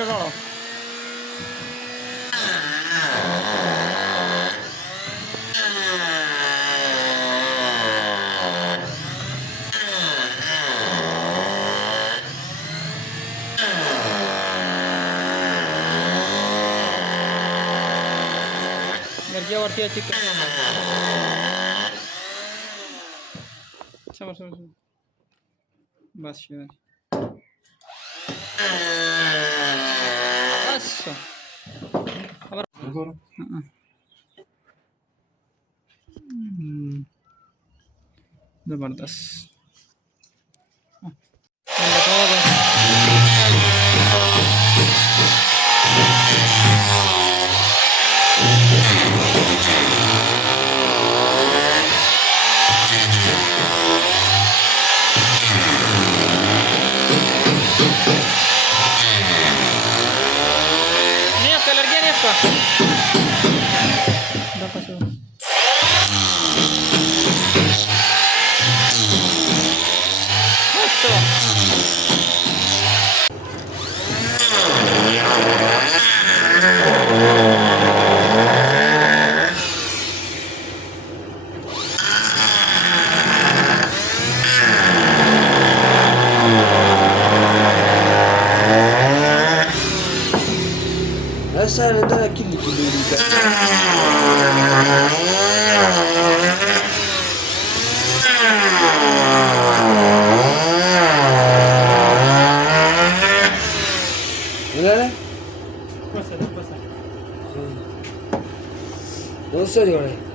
करो वरती याची समोर समोर बस शिवाय बस जबरदस्त नहीं आपका लड़ गया नहीं आपका Essa era daquele que liga. Passa. Non so di